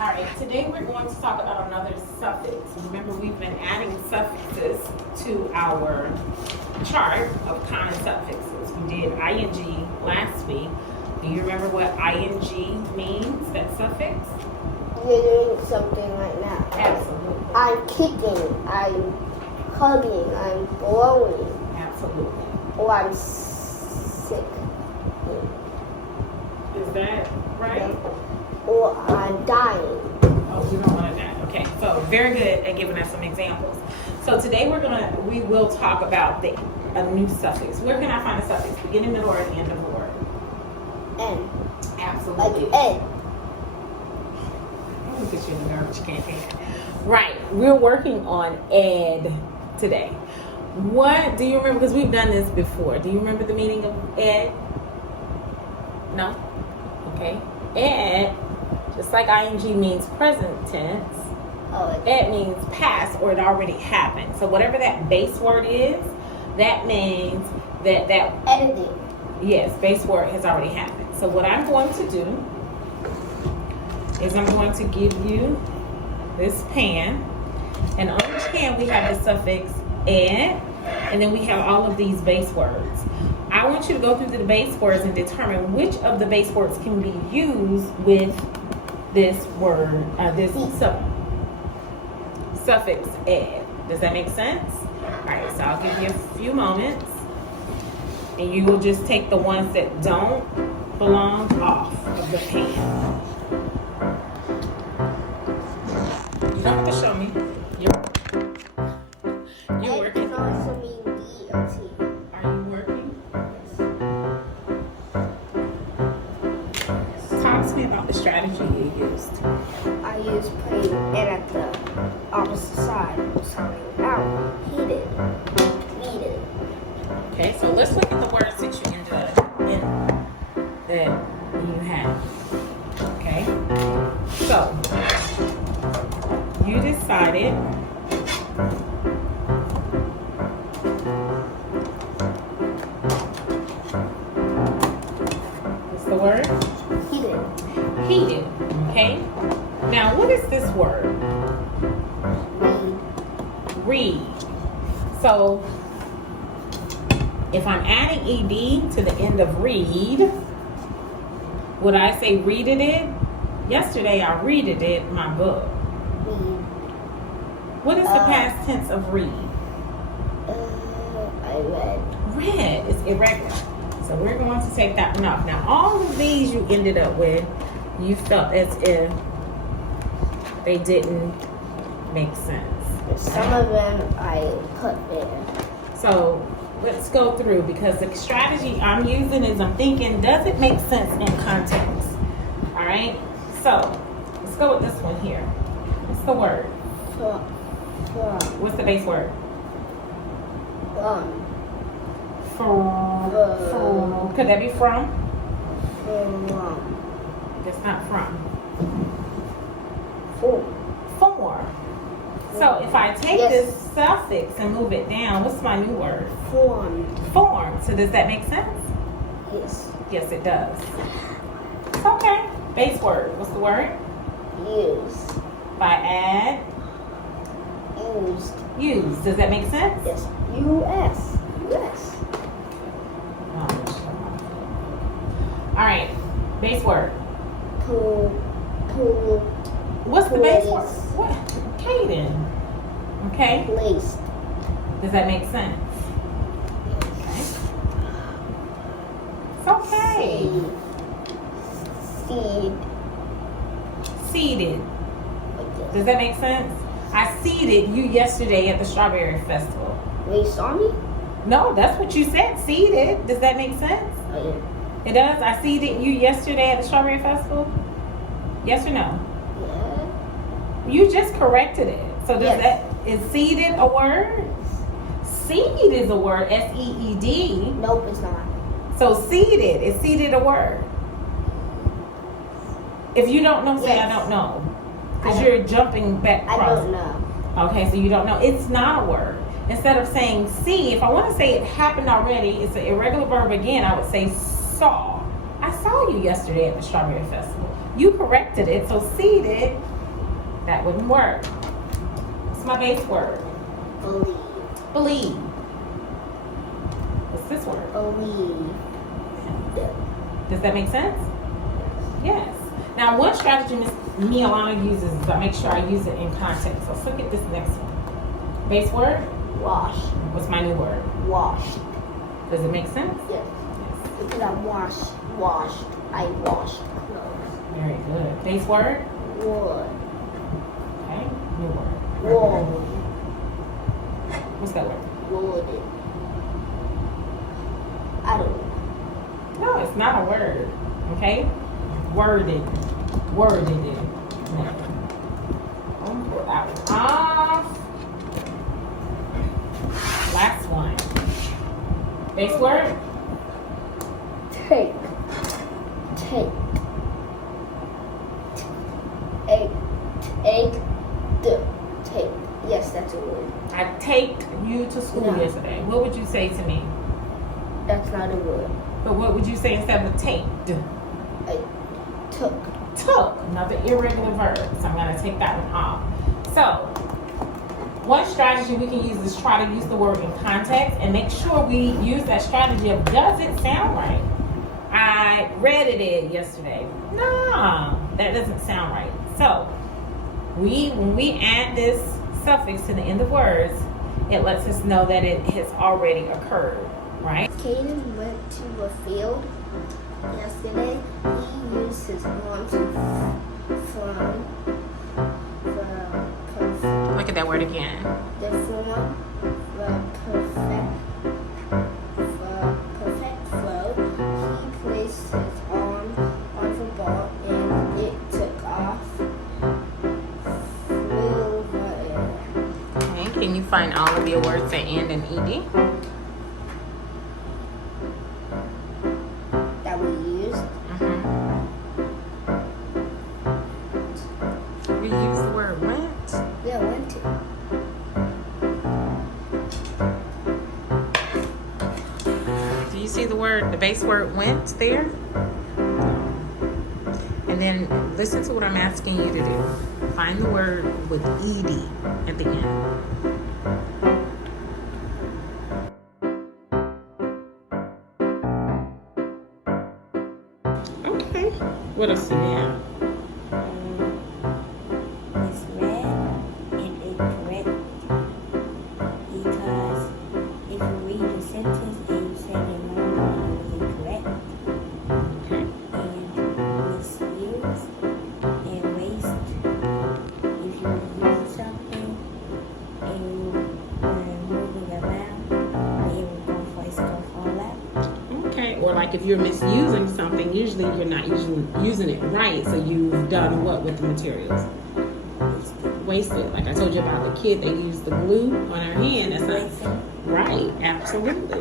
Alright, today we're going to talk about another suffix. Remember, we've been adding suffixes to our chart of common suffixes. We did ing last week. Do you remember what ing means, that suffix? You're doing something right now. Absolutely. I'm kicking, I'm hugging, I'm blowing, Absolutely. or I'm sick. Is that right? Or I'm dying. Oh, you don't want to die. Okay, so very good at giving us some examples. So today we will talk about a new suffix. Where can I find a suffix? Beginning, middle, or at the end of a word? N. Absolutely. Like N. I'm gonna put you in the nerve, but you can't think. Right, we're working on ed today. What do you remember? Because we've done this before. Do you remember the meaning of ed? No? Okay. Ed, just like ing means present tense, Oh, ed means past or it already happened. So whatever that base word is, that means that editing. yes, base word has already happened. So what I'm going to do is I'm going to give you this pan, and on each pan we have the suffix ed, and then we have all of these base words. I want you to go through the base words and determine which of the base words can be used with this word, this suffix ed. Does that make sense? All right, so I'll give you a few moments, and you will just take the ones that don't belong off of the pan. You don't have to show me. You're Ed working. can also mean D or T. Are you working? Talk to me about the strategy you used. I use putting N at the opposite side. Sounding out. Heated. Needed. Okay, so let's look at the words that you ended up in that you have. Okay, so you decided what's the word? Heated. Heated. Okay, now what is this word? Read. Read. So if I'm adding ed to the end of read, would I say readed it? Yesterday I readed it, my book. Read. What is the past tense of read? I read. Read is irregular. So we're going to take that one off. Now all of these you ended up with, you felt as if they didn't make sense. Some of them I put there. So let's go through, because the strategy I'm using is I'm thinking, does it make sense in context? All right, so let's go with this one here. What's the word? From. What's the base word? From. Could that be from? From. That's not from. For. For. So if I take this suffix and move it down, what's my new word? Formed. Form. So does that make sense? Yes. Yes, it does. It's okay. Base word. What's the word? Used. If I add Used. use, does that make sense? Yes. U.S. U.S. All right. Base word. Pool. Pool. What's the base Place. word? What? Caden. Okay. Place. Does that make sense? Okay. It's okay. Seed. Seeded. Does that make sense? I seeded you yesterday at the Strawberry Festival. Wait, you saw me? No, that's what you said. Seeded. Does that make sense? Oh, yeah. It does. I seeded you yesterday at the Strawberry Festival. Yes or no? Yeah. You just corrected it. So does Yes. is seeded a word? Seed is a word. S-E-E-D. Nope, it's not. So seeded, is seeded a word? If you don't know, say Yes. I don't know. Because I you're jumping back I across. don't know. Okay, so you don't know. It's not a word. Instead of saying see, if I want to say it happened already, it's an irregular verb again, I would say saw. I saw you yesterday at the Strawberry Festival. You corrected it, so seated, that wouldn't work. What's my base word? Believe. Believe. What's this word? Believe. Does that make sense? Yes. Now, one strategy Miss Alana uses is I make sure I use it in context. So let's look at this next one. Base word? Wash. What's my new word? Washed. Does it make sense? Yes. Yes. Because I washed. I washed clothes. Very good. Base word? Wood. Okay. New word. Wood. What's that word? Wooded. I don't know. No, it's not a word. Okay? Worded. Worded it. Pull that one off. Last one. Base word? Take. Take. Take. Yes, that's a word. I taked you to school No. yesterday. What would you say to me? That's not a word. But what would you say instead of taked? I took. Took. Another irregular verb. So I'm going to take that one off. So, one strategy we can use is try to use the word in context and make sure we use that strategy of does it sound right? I read it yesterday. No, that doesn't sound right. So, when we add this suffix to the end of words, it lets us know that it has already occurred, right? Caden went to a field yesterday. He used his arms Look at that word again. the form perfect flow. He placed his arm on the ball and it took off. Flew the air. Okay, can you find all of your words that end in ed? That we used. We use the word went. Yeah, went to. Do you see the word, the base word went there? And then listen to what I'm asking you to do. Find the word with ed at the end. Okay. What else do you have? It's red and incorrect because if you read the sentence and you say your mom is incorrect Okay. and misused and waste, if you use something and you move it around, it will go for it's gonna fall out. Okay. Or like if you're misusing something, usually you're not using it right, so you've done what with the materials? Wasted. Like I told you about the kid that used the glue on her hand. That's not right. Absolutely.